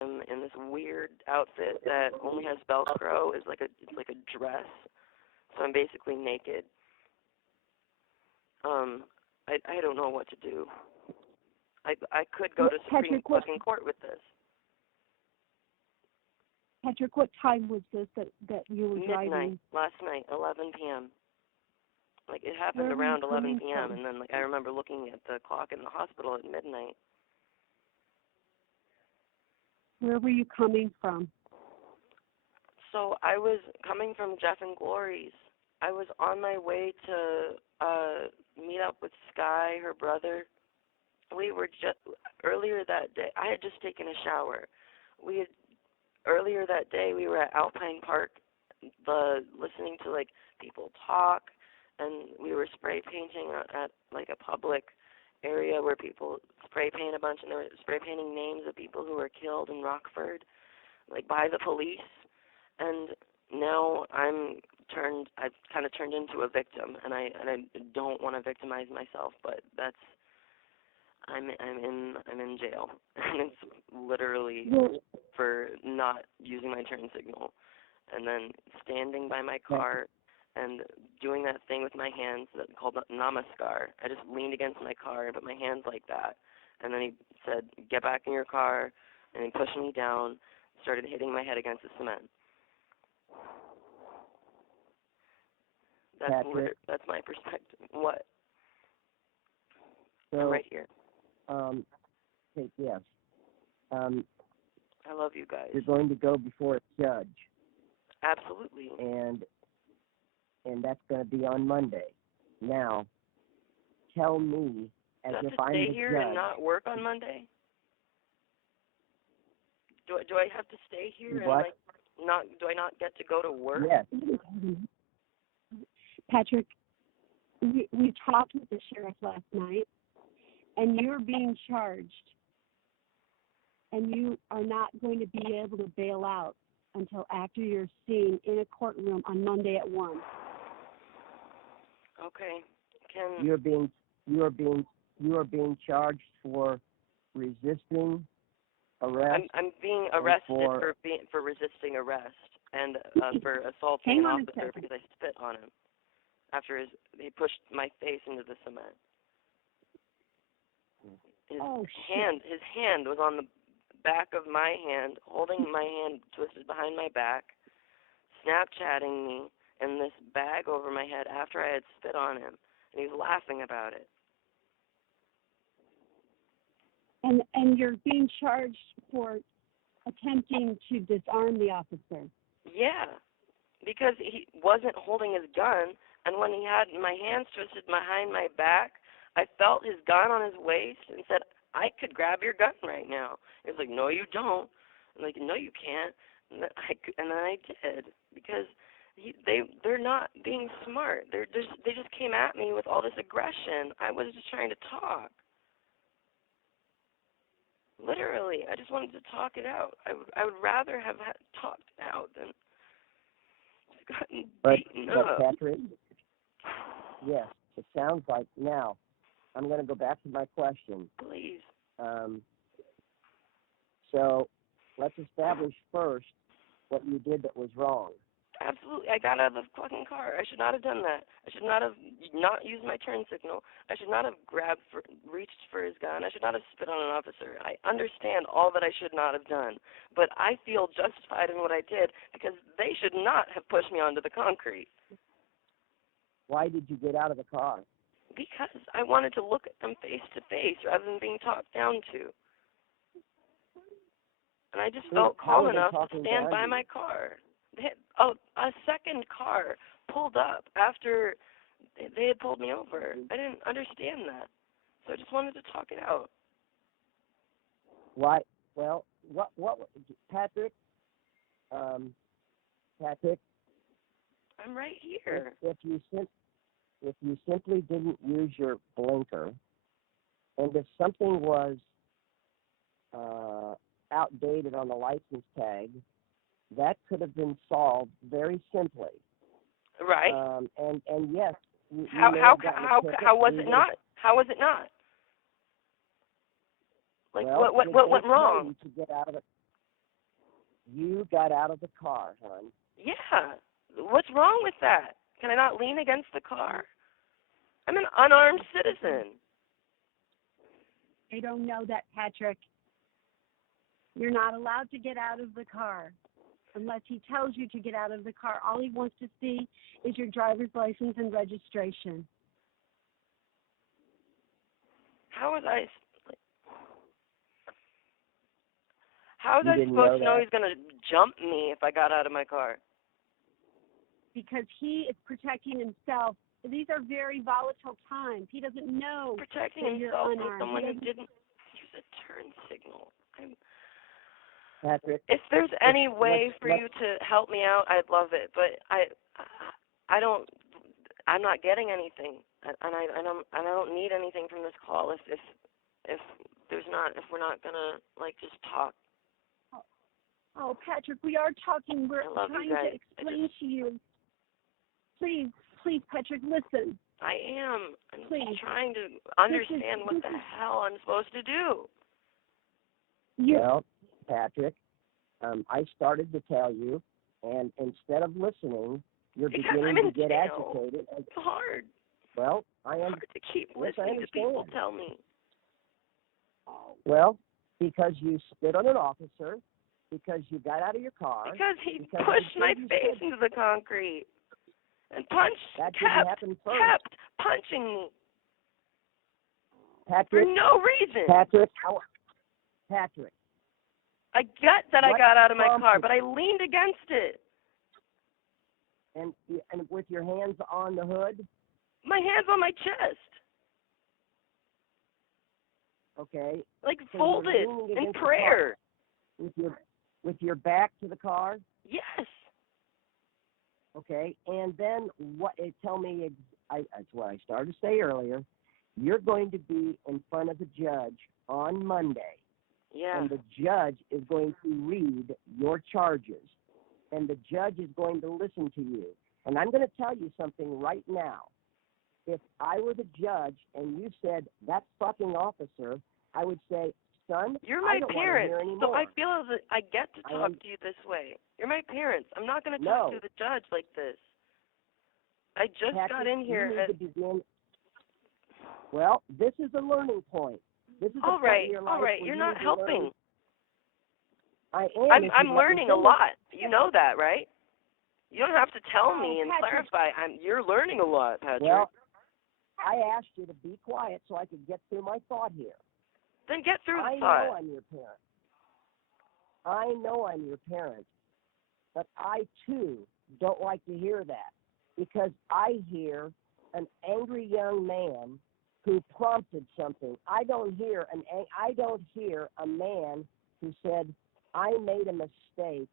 him in this weird outfit that only has Velcro. It's like a dress. So I'm basically naked. I don't know what to do. I could go to Supreme fucking court with this. Patrick, what time was this that you were driving? Midnight last night, 11 p.m. Like it happened around 11 p.m. and then like I remember looking at the clock in the hospital at midnight. Where were you coming from? So I was coming from Jeff and Glory's. I was on my way to meet up with Sky, her brother. We were just earlier that day. I had just taken a shower. Earlier that day we were at Alpine Park, listening to like people talk, and we were spray painting at like a public area where people spray paint a bunch, and they were spray painting names of people who were killed in Rockford, like by the police. And now I've kind of turned into a victim, and I don't want to victimize myself, but I'm in jail, and it's literally for not using my turn signal, and then standing by my car and doing that thing with my hands that's called namaskar. I just leaned against my car and put my hands like that, and then he said, "Get back in your car," and he pushed me down, started hitting my head against the cement. That's my perspective. What? So, I'm right here. Yes. I love you guys. You're going to go before a judge. Absolutely. And that's going to be on Monday. Now, tell me, as if I'm the judge. Stay here and not work on Monday? Do I have to stay here what? and do I not get to go to work? Yes. Patrick, we talked with the sheriff last night, and you're being charged, and you are not going to be able to bail out until after you're seen in a courtroom on Monday at 1. Okay. You are being charged for resisting arrest. I'm being arrested for resisting arrest and for assaulting an officer because I spit on him after he pushed my face into the cement. His hand was on the back of my hand, holding my hand twisted behind my back, Snapchatting me and this bag over my head after I had spit on him, and he was laughing about it. And you're being charged for attempting to disarm the officer. Yeah, because he wasn't holding his gun, and when he had my hands twisted behind my back, I felt his gun on his waist and said, "I could grab your gun right now." He was like, "No, you don't." I'm like, "No, you can't." And then I did because they're not being smart. They just came at me with all this aggression. I was just trying to talk. Literally, I just wanted to talk it out. I would rather have talked out than gotten beaten up. But Patrick, yes, it sounds like now. I'm going to go back to my question. Please. So let's establish first what you did that was wrong. Absolutely. I got out of the fucking car. I should not have done that. I should not have not used my turn signal. I should not have reached for his gun. I should not have spit on an officer. I understand all that I should not have done. But I feel justified in what I did because they should not have pushed me onto the concrete. Why did you get out of the car? Because I wanted to look at them face to face rather than being talked down to. And I just felt calm enough to stand by my car. A second car pulled up after they had pulled me over. I didn't understand that. So I just wanted to talk it out. Why? Well, what Patrick, Patrick? I'm right here. If you simply didn't use your blinker, and if something was outdated on the license tag, that could have been solved very simply. Right. And yes. How was it not? How was it not? Like well, what went wrong? To get out of it. You got out of the car, hon. Yeah. What's wrong with that? Can I not lean against the car? I'm an unarmed citizen. I don't know that, Patrick. You're not allowed to get out of the car unless he tells you to get out of the car. All he wants to see is your driver's license and registration. How was I supposed to know he's going to jump me if I got out of my car? Because he is protecting himself. These are very volatile times. He doesn't know Protecting that you're himself from unarmed. someone who didn't use a turn signal. Patrick, if there's any way for you to help me out, I'd love it. But I'm not getting anything, and I don't need anything from this call if we're not gonna just talk. Oh, Patrick, we are talking. We're trying to explain to you. Please, Patrick, listen. I am. I'm Please. trying to understand what the hell I'm supposed to do. Well, Patrick, I started to tell you, and instead of listening, you're beginning to get agitated. It's hard. Well, it's hard to keep listening to people tell me. Well, because you spit on an officer, because you got out of your car. Because he pushed my face into the concrete and kept punching me. Patrick, for no reason. Patrick. I get that I got out of my car, but I leaned against it. And with your hands on the hood? My hands on my chest. Okay. So folded in prayer. With your back to the car? Yes. Okay. And then tell me, that's what I started to say earlier. You're going to be in front of the judge on Monday. Yeah. And the judge is going to read your charges. And the judge is going to listen to you. And I'm going to tell you something right now. If I were the judge and you said, that fucking officer, I would say, son, you're my parents, so I feel that I get to talk to you this way. You're my parents. I'm not going to talk to the judge like this. I just got in here. Well, this is a learning point. This is all right. You're not helping. I am. I'm learning a lot. You know that, right? You don't have to tell me and clarify. You're learning a lot, Patrick. Well, I asked you to be quiet so I could get through my thought here. Then get through the I thought. know I'm your parent. But I, too, don't like to hear that. Because I hear an angry young man who prompted something. I don't hear a man who said, I made a mistake.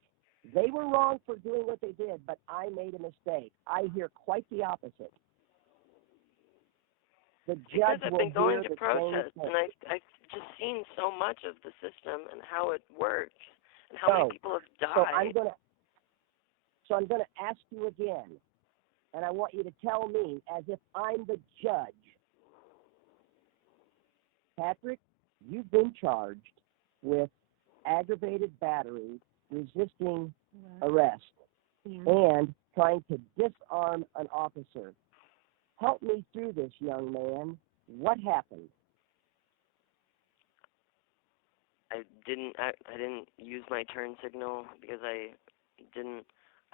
They were wrong for doing what they did, but I made a mistake. I hear quite the opposite. The judge because I've will been going hear to the protest, same thing. and I've just seen so much of the system and how it works and how many people have died. So I'm gonna ask you again, and I want you to tell me as if I'm the judge. Patrick, you've been charged with aggravated battery, resisting arrest, and trying to disarm an officer. Help me through this, young man. What happened? I didn't use my turn signal because I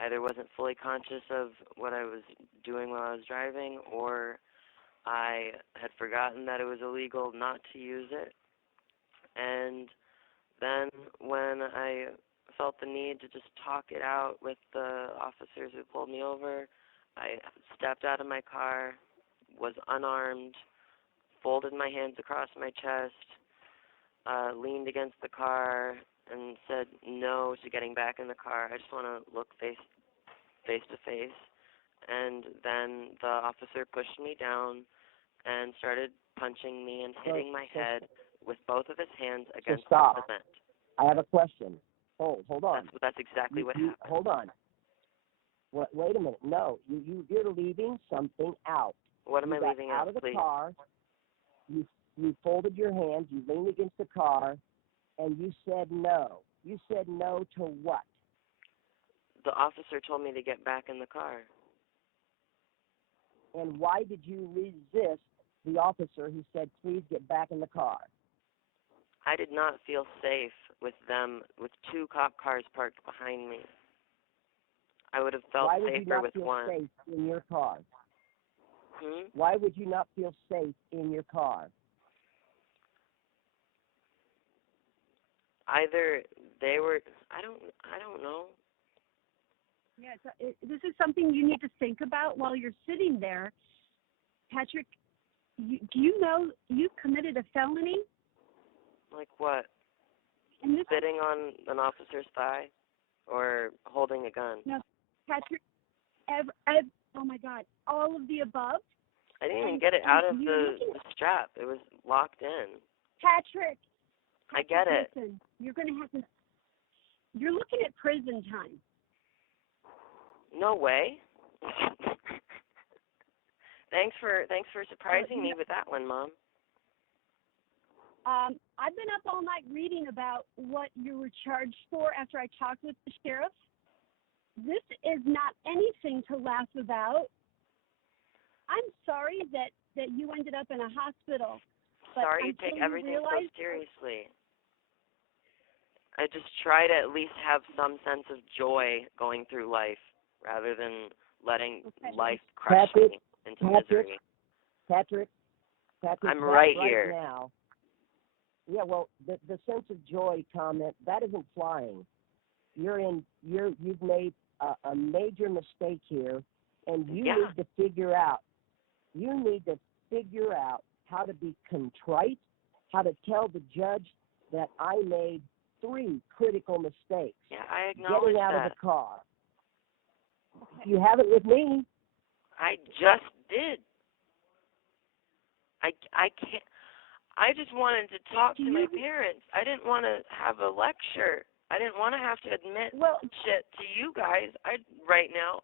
either wasn't fully conscious of what I was doing while I was driving, or I had forgotten that it was illegal not to use it. And then when I felt the need to just talk it out with the officers who pulled me over, I stepped out of my car, was unarmed, folded my hands across my chest, leaned against the car, and said no to getting back in the car. I just want to look face to face. And then the officer pushed me down and started punching me and hitting my head with both of his hands against the cement. I have a question. Hold on. That's exactly what happened. Hold on. Wait a minute. No, you're leaving something out. What am I leaving out of the please? car. You folded your hands. You leaned against the car, and you said no. You said no to what? The officer told me to get back in the car. And why did you resist the officer who said, please get back in the car? I did not feel safe with them, with 2 cop cars parked behind me. I would have felt Why would you safer not with feel one. safe in your car? Hmm? Why would you not feel safe in your car? Either they were, I don't know. Yeah, this is something you need to think about while you're sitting there. Patrick, do you know you've committed a felony? Like what? And this, Spitting on an officer's thigh or holding a gun? no, Patrick, oh my God, all of the above. I didn't even get it out of You're the strap. It was locked in. Patrick, I get it. listen, you're going to have to, you're looking at prison time. No way. Thanks for surprising me with that one, Mom. I've been up all night reading about what you were charged for after I talked with the sheriff. This is not anything to laugh about. I'm sorry that you ended up in a hospital. But Sorry you take everything so realize, seriously. I just try to at least have some sense of joy going through life rather than letting life crush me into misery. Patrick, I'm right here. Now. Yeah, well, the sense of joy comment, that isn't flying. You've made a major mistake here, and you need to figure out how to be contrite, how to tell the judge that I made 3 critical mistakes. Yeah, I acknowledge Getting out that. of the car. You have it with me. I just did. I can't. I just wanted to talk to my parents. I didn't want to have a lecture. I didn't want to have to admit shit to you guys. Right now.